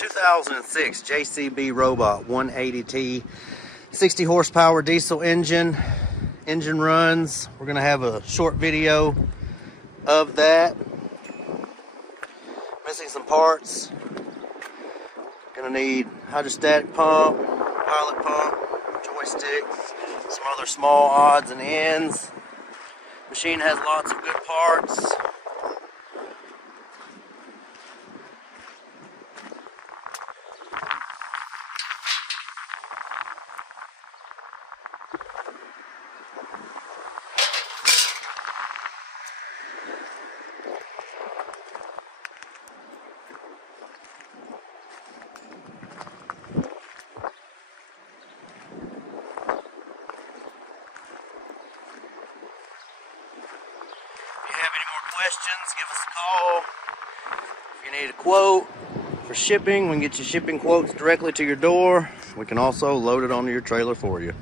2006 JCB ROBOT 180T, 60 horsepower diesel engine runs. We're gonna have a short video of that. Missing some parts. Gonna need hydrostatic pump, pilot pump, joysticks, some other small odds and ends. Machine has lots of good parts. If you have any more questions, give us a call. If you need a quote for shipping, we can get you shipping quotes directly to your door. We can also load it onto your trailer for you.